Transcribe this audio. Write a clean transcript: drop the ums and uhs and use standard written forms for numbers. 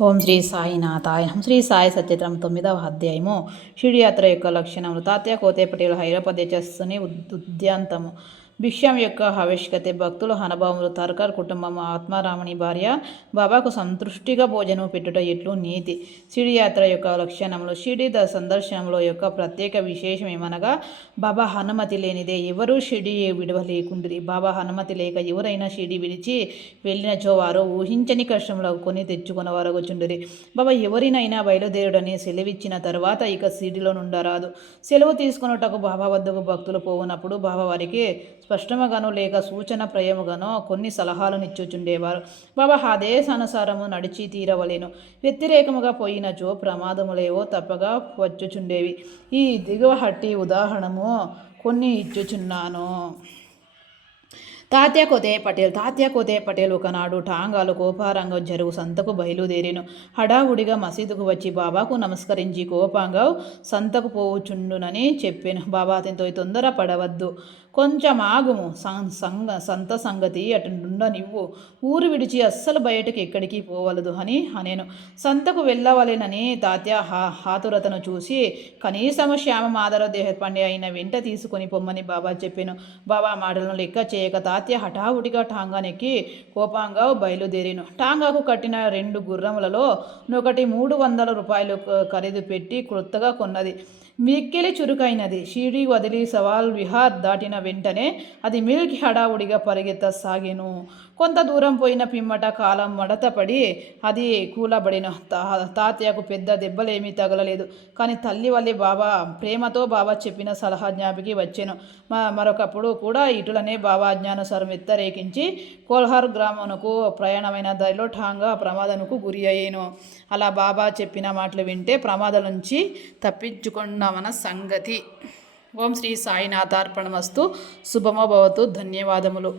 ఓం శ్రీ సాయినాథాయ నమః. శ్రీ సాయి సత్యత్రం 9వ అధ్యాయము. షిరిడి యాత్ర యొక్క లక్షణములు. తాత్యా కోతే పటేల్ హైదరాబాద్ ఉద్యాంతము. భిక్షం యొక్క ఆవశ్యకత, భక్తుల అనుభవములు, తర్కర్ కుటుంబం, ఆత్మారాముని భార్య బాబాకు సంతృష్టిగా భోజనం పెట్టుట ఎట్లు నీతి. షిరిడి యాత్ర యొక్క లక్షణములు. షిరిడి సందర్శనంలో యొక్క ప్రత్యేక విశేషం ఏమనగా బాబా అనుమతి లేనిదే ఎవరూ షిరిడి విడవలేకుండ్రి. బాబా అనుమతి లేక ఎవరైనా షిరిడి విడిచి వెళ్ళినచో వారు ఊహించని కష్టములకు కొని తెచ్చుకున్నవారు కూర్చుండిరి. బాబా ఎవరినైనా బయలుదేరుడని సెలవిచ్చిన తర్వాత ఇక షిరిడిలో నుండరాదు. సెలవు తీసుకున్నటకు బాబా వద్దకు భక్తులు పోవునప్పుడు బాబా వారికి స్పష్టముగానో లేక సూచన ప్రయముగానో కొన్ని సలహాలను ఇచ్చుచుండేవారు. బాబా ఆదేశానుసారము నడిచి తీరవలేను. వ్యతిరేకముగా పోయినచో ప్రమాదములేవో తప్పగా వచ్చుచుండేవి. ఈ దిగువ హట్టి ఉదాహరణము కొన్ని ఇచ్చుచున్నాను. తాత్యా కోతే పటేల్ ఒకనాడు టాంగాలు కోపారంగా జరుగు సంతకు బయలుదేరిను. హడావుడిగా మసీదుకు వచ్చి బాబాకు నమస్కరించి కోపంగా సంతకు పోవుచుండునని చెప్పాను. బాబా అతనితో తొందర పడవద్దు, కొంచెం ఆగుము, సంత సంగతి అటుండనివ్వు, ఊరు విడిచి అస్సలు బయటకు ఎక్కడికి పోవలదు అని అనేను. సంతకు వెళ్ళవలేనని తాత్య హాతురతను చూసి కనీసము శ్యామ మాధవ దేహపండి అయిన వెంట తీసుకొని పొమ్మని బాబా చెప్పాను. బాబా మాటలను లెక్క చేయక తాత్య హఠావుడిగా టాంగానెక్కి కోపంగా బయలుదేరిను. టాంగాకు కట్టిన 2 గుర్రములలో ఒకటి 300 రూపాయలు ఖరీదు పెట్టి క్రొత్తగా కొన్నది. మిక్కిలి చురుకైనది. షిరిడి వదిలి సవాల్ విహార్ దాటిన వెంటనే అది మిల్కి హడావుడిగా పరిగెత్తసాగెను. కొంత దూరం పోయిన పిమ్మట కాలం మడతపడి అది కూలబడిన. తాత్యకు పెద్ద దెబ్బలేమీ తగలలేదు. కానీ తల్లి వల్లి ప్రేమతో బాబా చెప్పిన సలహా జ్ఞాపికి వచ్చాను. మరొకప్పుడు కూడా ఇటులనే బాబా ఆజ్ఞానుసారం వ్యతిరేకించి కోల్హార్ గ్రామమునకు ప్రయాణమైన దారిలో టాంగా ప్రమాదానికి గురి అయ్యాను. అలా బాబా చెప్పిన మాటలు వింటే ప్రమాదం నుంచి తప్పించుకున్నామన్న సంగతి. ఓం శ్రీ సాయినాథార్పణమస్తు. శుభమో భవతు. ధన్యవాదములు.